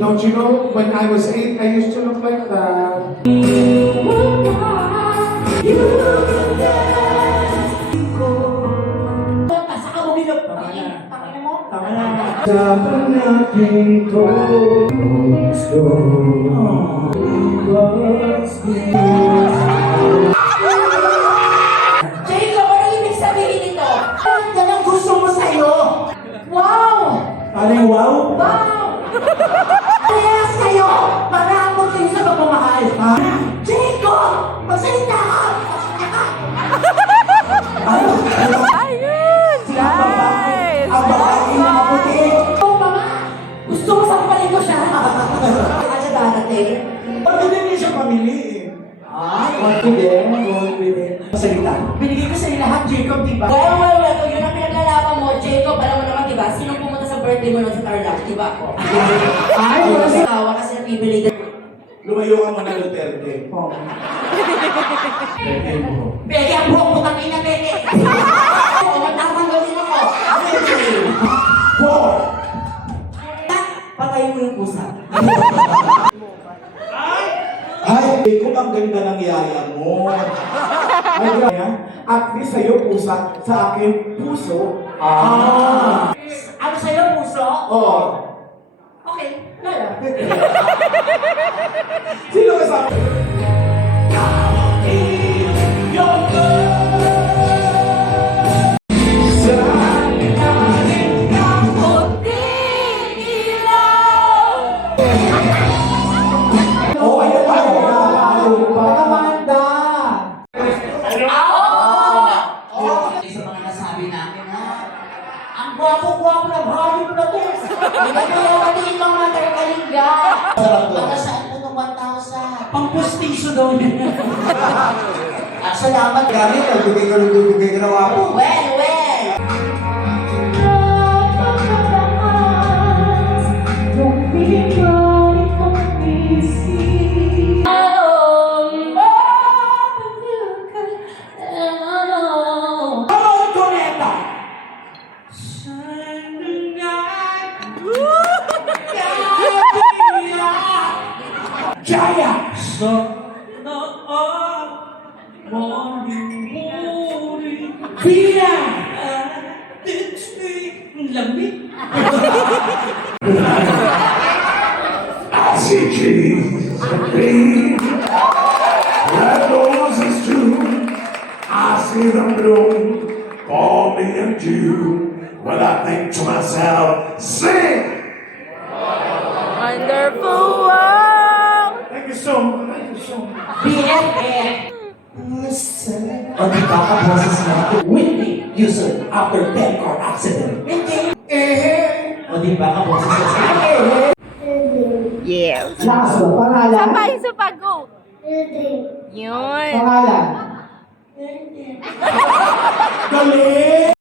Don't you know, when I was 8, I used to look like that. Saka mo bilog. Tangin mo. Sabi natin ko gusto. Jacob, ano ibig sabihin nito? Yan ang gusto mo sa'yo. Wow! Ano yung wow? Wow! Parehas kayo! Maramot kayo sa pagmamahal. Jacob! Magsalita ka! Ayun! Guys! Ang babae na mabuti. Oh, mama! Gusto mo sampalin ko siya? Ano darating? Bakit hindi siya pamiliin? Ay, Confident. Salita. binigay ko sa'yo lahat, Jacob, diba? Well, kung yun ang pinaglalaban mo, Jacob, alam mo naman, diba? Sinong pumunta sa birthday mo nun sa Tarlac, diba ako? Ay, wala si tawa kasi napibili ka. Lumayo ka muna Duterte. Oh. Pwede mo. Beke, ang buhok ko kanina, Beke! Oo, matanggalin ako! Four! Patayin mo yung pusa. Ay, Jacob, ang ganda ng yaya mo. Ay, ganyan. At least sa'yo pusa, sa akin puso. Ano sa'yo, puso? Oo. Okay, lala. Sino ka sa akin? Oh, ayun pa. Amanda! Sa mga nasabi namin, ha? Ang gwapo-gwapo ng Hollywood na to. Hindi ko yung matingin ng mga taga-kalinga. Para saan mo ng 1,000? Pang-postiso daw niya. Salamat. Kami, nagbigay ka ng wapo. Well. Come on, Coneta! Jaya! Bina! Lamig. I see trees of green, red roses too. I see them bloom for me and you. Well, I think to myself, sing! Wonderful world! Thank you so much. Thank you so much. BFF. O di ba ka boses na Whitney Houston after 10-car accident? O di ba ka boses na Yes! Last one, pangalan. Sabay sa pag-go! Yun! Pangalan. Galing!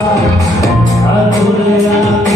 Ano na